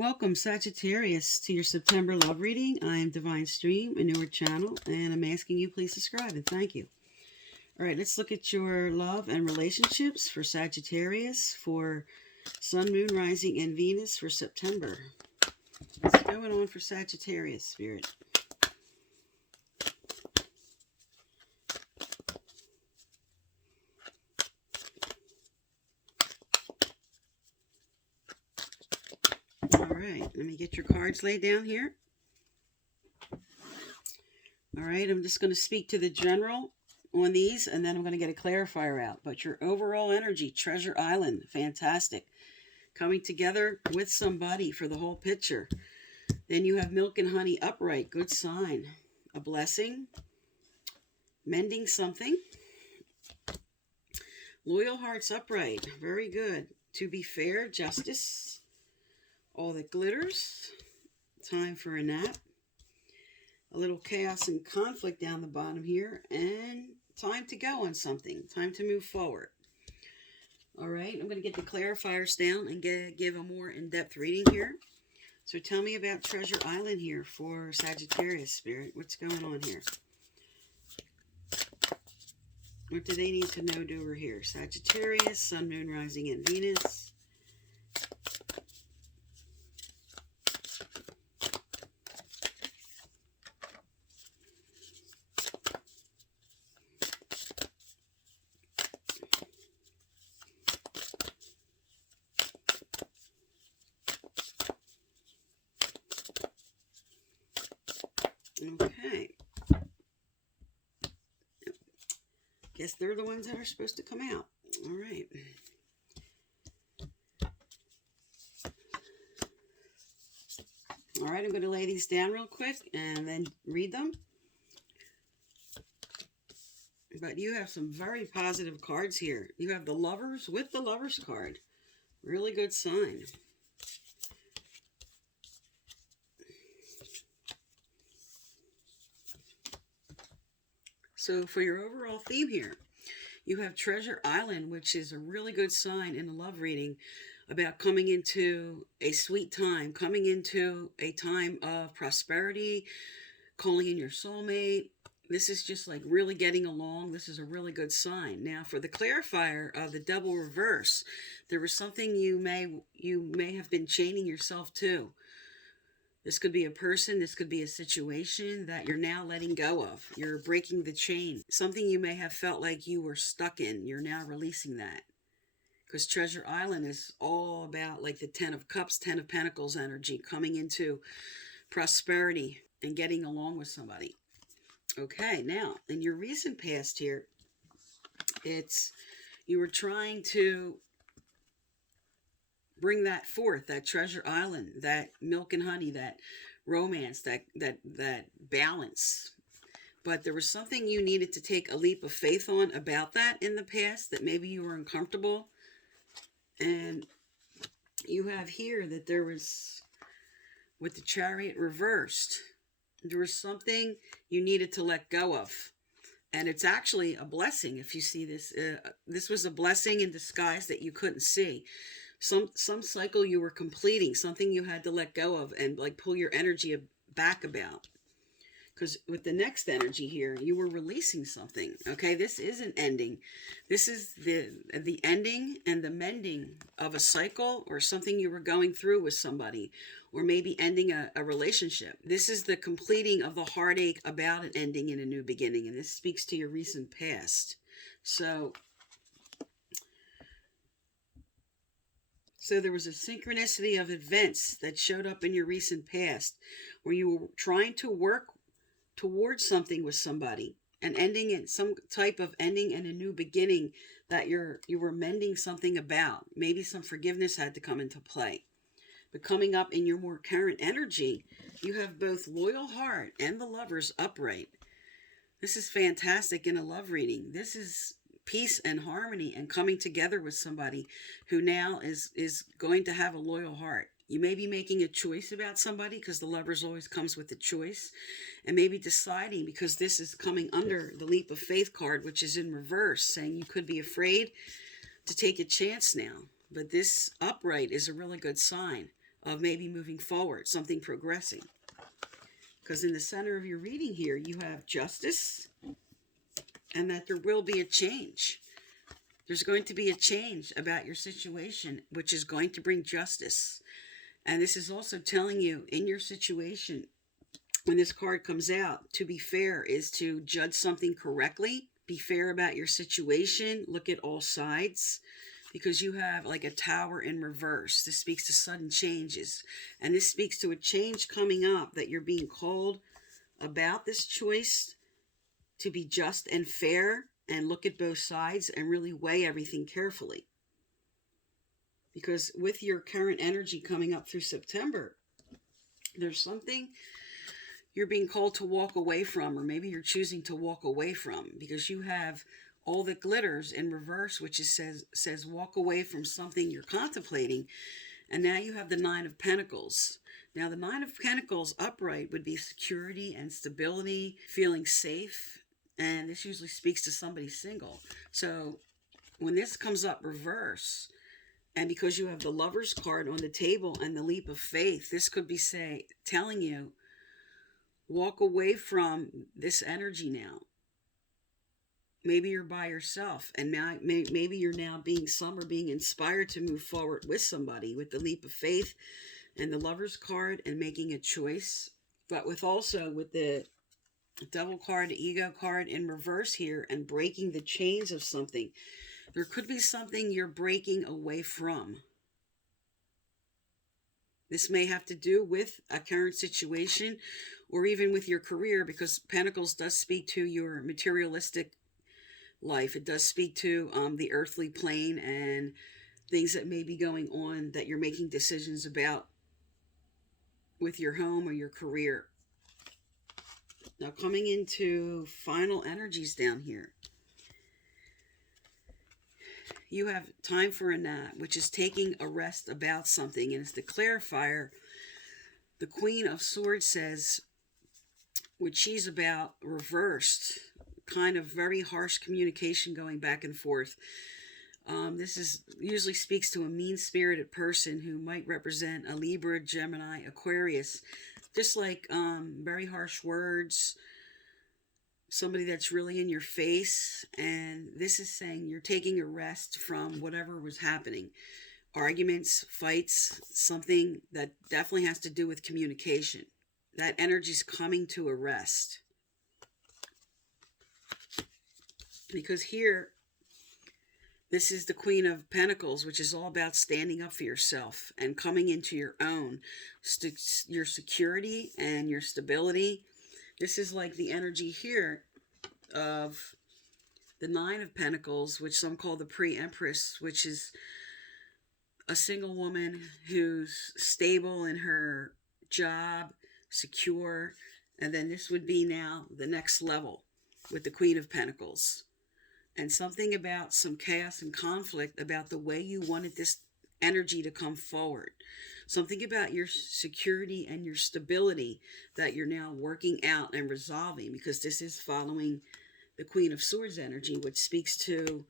Welcome, Sagittarius, to your September love reading. I am Divine Stream, a newer channel, and I'm asking you please subscribe and thank you. All right, let's look at your love and relationships for Sagittarius for Sun, Moon, Rising, and Venus for September. What's going on for Sagittarius, Spirit? All right, let me get your cards laid down here. All right, I'm just going to speak to the general on these, and then I'm going to get a clarifier out. But your overall energy, Treasure Island, fantastic. Coming together with somebody for the whole picture. Then you have Milk and Honey upright, good sign. A blessing, mending something. Loyal Hearts upright, very good. To be fair, justice. All that glitters. Time for a nap. A little chaos and conflict down the bottom here. And time to go on something. Time to move forward. All right, I'm going to get the clarifiers down and give a more in-depth reading here. So tell me about Treasure Island here for Sagittarius, Spirit. What's going on here? What do they need to know over here? Sagittarius, Sun, Moon, Rising, and Venus. Okay. Guess they're the ones that are supposed to come out. All right. All right, I'm going to lay these down real quick and then read them. But you have some very positive cards here. You have the Lovers with the Lovers card. Really good sign. So for your overall theme here, you have Treasure Island, which is a really good sign in a love reading about coming into a sweet time, coming into a time of prosperity, calling in your soulmate. This is just like really getting along. This is a really good sign. Now for the clarifier of the double reverse, there was something you may have been chaining yourself to. This could be a person, this could be a situation that you're now letting go of. You're breaking the chain. Something you may have felt like you were stuck in. You're now releasing that. Because Treasure Island is all about like the 10 of Cups, 10 of Pentacles energy, coming into prosperity and getting along with somebody. Okay, now, in your recent past here, you were trying to bring that forth, that Treasure Island, that milk and honey, that romance, that balance. But there was something you needed to take a leap of faith on about that in the past, that maybe you were uncomfortable. And you have here that there was, with the Chariot reversed, there was something you needed to let go of. And it's actually a blessing if you see this. This was a blessing in disguise that you couldn't see. Some cycle you were completing, something you had to let go of and like pull your energy back about. Because with the next energy here, you were releasing something. Okay, this isn't ending. This is the ending and the mending of a cycle or something you were going through with somebody, or maybe ending a relationship. This is the completing of the heartache about an ending and a new beginning. And this speaks to your recent past. So there was a synchronicity of events that showed up in your recent past where you were trying to work towards something with somebody and ending in some type of ending and a new beginning that you were mending something about. Maybe some forgiveness had to come into play. But coming up in your more current energy, you have both Loyal Heart and the Lovers upright. This is fantastic in a love reading. This is peace and harmony and coming together with somebody who now is going to have a loyal heart. You may be making a choice about somebody because the Lovers always comes with a choice, and maybe deciding, because this is coming under the Leap of Faith card, which is in reverse, saying you could be afraid to take a chance now. But this upright is a really good sign. of maybe moving forward, something progressing. Because in the center of your reading here, you have justice, and that there will be a change. There's going to be a change about your situation, which is going to bring justice. And this is also telling you in your situation, when this card comes out, to be fair is to judge something correctly, be fair about your situation, look at all sides, because you have like a tower in reverse. This speaks to sudden changes, and this speaks to a change coming up that you're being called about this choice to be just and fair and look at both sides and really weigh everything carefully. Because with your current energy coming up through September, there's something you're being called to walk away from, or maybe you're choosing to walk away from, because you have all that glitters in reverse, which says walk away from something you're contemplating. And now you have the Nine of Pentacles. Now the Nine of Pentacles upright would be security and stability, feeling safe. And this usually speaks to somebody single. So when this comes up reverse, and because you have the Lover's card on the table and the leap of faith, this could be telling you, walk away from this energy now. Maybe you're by yourself, and now maybe you're now being inspired to move forward with somebody, with the leap of faith and the Lover's card, and making a choice. But with the Devil card, the Ego card in reverse here, and breaking the chains of something. There could be something you're breaking away from. This may have to do with a current situation, or even with your career, because Pentacles does speak to your materialistic life. It does speak to the earthly plane and things that may be going on that you're making decisions about with your home or your career. Now coming into final energies down here, you have time for a nap, which is taking a rest about something. And it's the clarifier. The Queen of Swords says, what she's about reversed, kind of very harsh communication going back and forth. This usually speaks to a mean-spirited person who might represent a Libra, Gemini, Aquarius. Just like very harsh words, somebody that's really in your face. And this is saying you're taking a rest from whatever was happening. Arguments, fights, something that definitely has to do with communication. That energy's coming to a rest. Because here, this is the Queen of Pentacles, which is all about standing up for yourself and coming into your own, your security and your stability. This is like the energy here of the Nine of Pentacles, which some call the pre-Empress, which is a single woman who's stable in her job, secure. And then this would be now the next level with the Queen of Pentacles. And something about some chaos and conflict about the way you wanted this energy to come forward. Something about your security and your stability that you're now working out and resolving, because this is following the Queen of Swords energy, which speaks to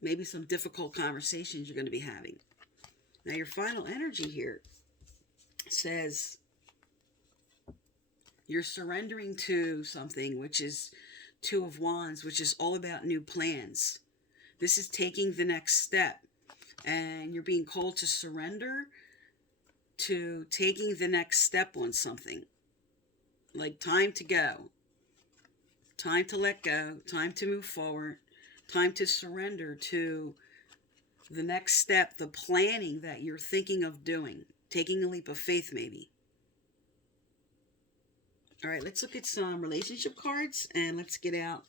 maybe some difficult conversations you're going to be having. Now your final energy here says you're surrendering to something, which is Two of Wands, which is all about new plans. This is taking the next step, and you're being called to surrender to taking the next step on something. Like time to go, time to let go, time to move forward, time to surrender to the next step, the planning that you're thinking of doing, taking a leap of faith maybe. All right, let's look at some relationship cards, and let's get out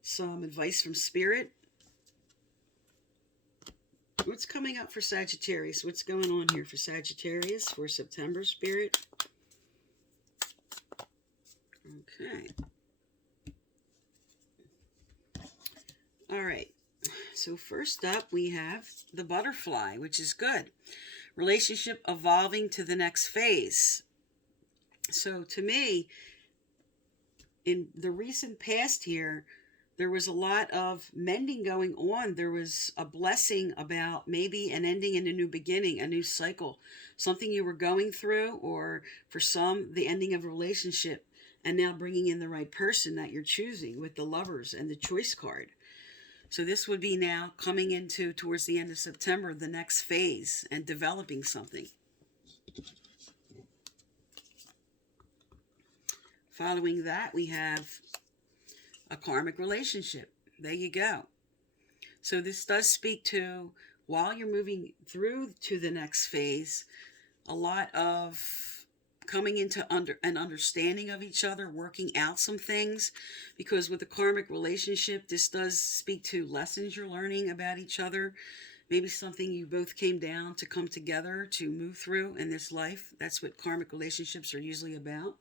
some advice from Spirit. What's coming up for Sagittarius? What's going on here for Sagittarius for September, Spirit? Okay. All right. So first up, we have the Butterfly, which is good. Relationship evolving to the next phase. So to me, in the recent past here, There was a lot of mending going on. There was a blessing about maybe an ending and a new beginning, a new cycle, something you were going through, or for some, the ending of a relationship, and now bringing in the right person that you're choosing with the lovers and the choice card. So this would be now coming into towards the end of September, the next phase, and developing something. Following that, we have a karmic relationship. There you go. So this does speak to, while you're moving through to the next phase, a lot of coming into an understanding of each other, working out some things, because with the karmic relationship, this does speak to lessons you're learning about each other, maybe something you both came down to come together to move through in this life. That's what karmic relationships are usually about.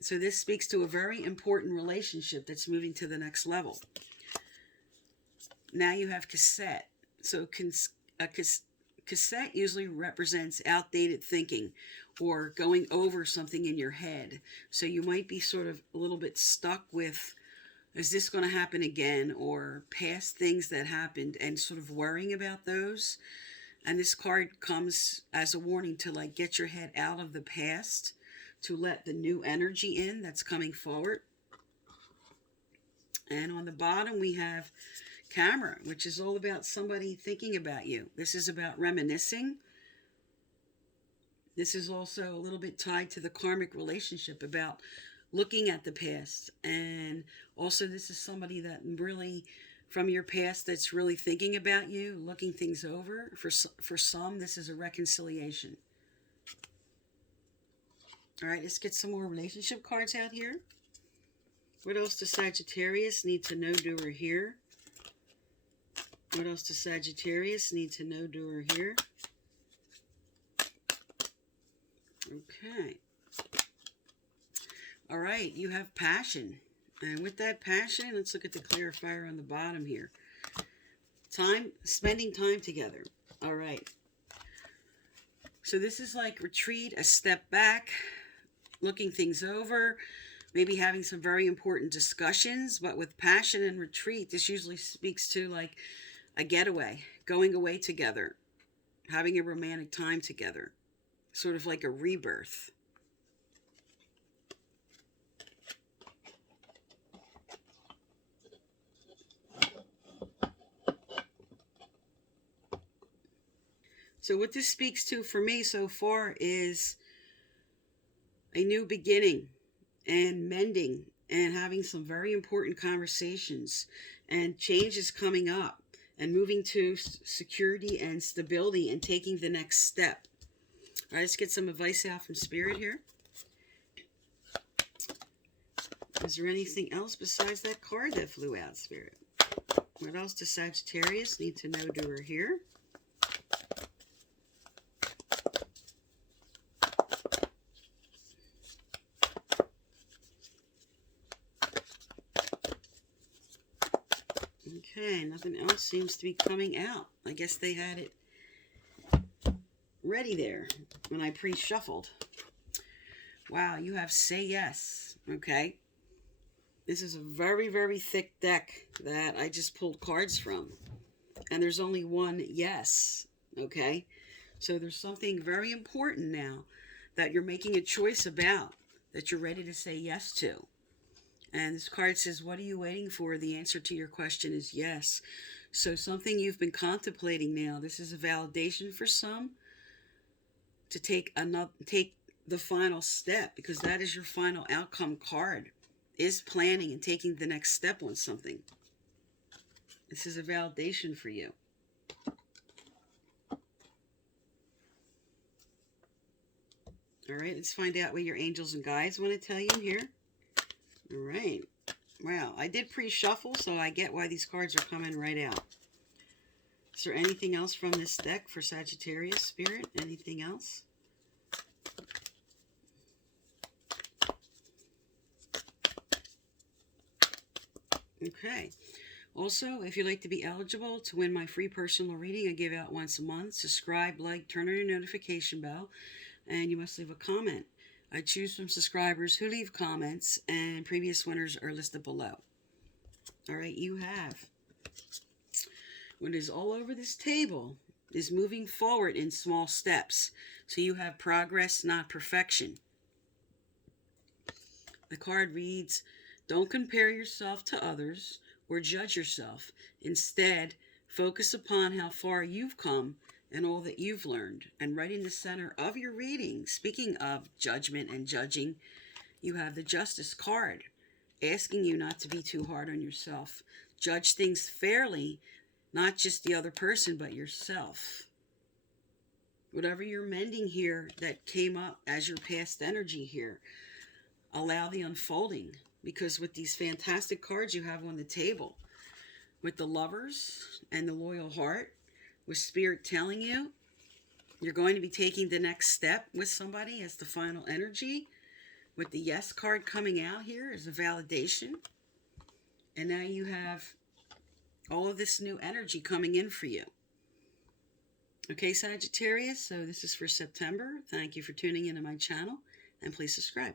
So this speaks to a very important relationship that's moving to the next level. Now you have cassette. So cassette usually represents outdated thinking or going over something in your head. So you might be sort of a little bit stuck with, is this going to happen again? Or past things that happened and sort of worrying about those. And this card comes as a warning to like get your head out of the past, to let the new energy in that's coming forward. And on the bottom we have camera, which is all about somebody thinking about you. This is about reminiscing. This is also a little bit tied to the karmic relationship, about looking at the past. And also this is somebody that really from your past that's really thinking about you, looking things over. For some, this is a reconciliation. All right, let's get some more relationship cards out here. What else does Sagittarius need to know, do, or hear? What else does Sagittarius need to know, do, or hear? Okay. All right, you have passion. And with that passion, let's look at the clarifier on the bottom here. Spending time together. All right. So this is like retreat, a step back, looking things over, maybe having some very important discussions. But with passion and retreat, this usually speaks to like a getaway, going away together, having a romantic time together, sort of like a rebirth. So what this speaks to for me so far is a new beginning and mending and having some very important conversations, and change is coming up and moving to security and stability and taking the next step. All right, let's get some advice out from Spirit here. Is there anything else besides that card that flew out, Spirit? What else does Sagittarius need to know, do, or hear? Okay, nothing else seems to be coming out. I guess they had it ready there when I pre-shuffled. Wow, you have Say Yes. Okay. This is a very, very thick deck that I just pulled cards from. And there's only one yes. Okay. So there's something very important now that you're making a choice about, that you're ready to say yes to. And this card says, what are you waiting for? The answer to your question is yes. So something you've been contemplating now. This is a validation for some to take the final step, because that is your final outcome card, is planning and taking the next step on something. This is a validation for you. All right, let's find out what your angels and guides want to tell you here. All right. Wow, I did pre-shuffle, so I get why these cards are coming right out. Is there anything else from this deck for Sagittarius, Spirit? Anything else? Okay. Also, if you'd like to be eligible to win my free personal reading I give out once a month, subscribe, like, turn on your notification bell, and you must leave a comment. I choose from subscribers who leave comments, and previous winners are listed below. All right, you have what is all over this table is moving forward in small steps. So you have progress, not perfection. The card reads, don't compare yourself to others or judge yourself. Instead, focus upon how far you've come and all that you've learned. And right in the center of your reading, speaking of judgment and judging, you have the Justice card, asking you not to be too hard on yourself. Judge things fairly, not just the other person, but yourself. Whatever you're mending here that came up as your past energy here, allow the unfolding. Because with these fantastic cards you have on the table, with the Lovers and the Loyal Heart, with Spirit telling you you're going to be taking the next step with somebody as the final energy. With the Yes card coming out here as a validation. And now you have all of this new energy coming in for you. Okay, Sagittarius, so this is for September. Thank you for tuning into my channel, and please subscribe.